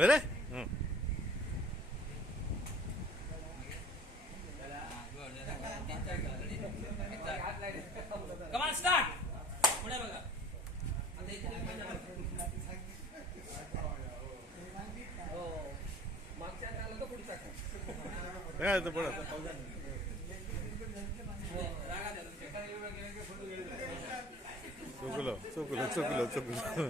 अरे कमान स्टार्ट पुढे बघा चुकलो चुकलो चुकलो चुकलो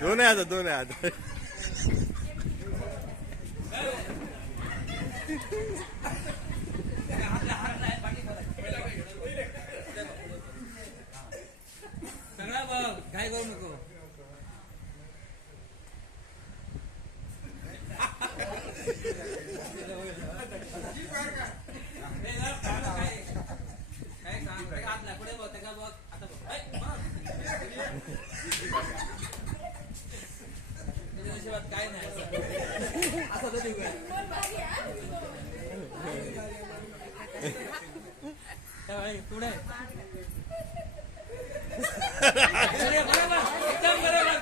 दोन आहे दोन आहे सगळा बघ काय करू नको पुढे बघ त्या बघ आता बघ काय नाही असं पुढे एकदम बरोबर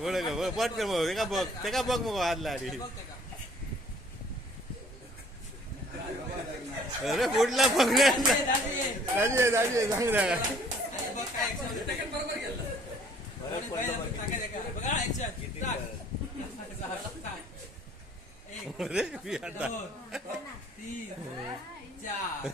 पुढे पट कर मग एका बघ ते का बघ मग आदला आधी अरे पुढला बघ दाजी दाजी सांग ना अरे मी आता 2 3 4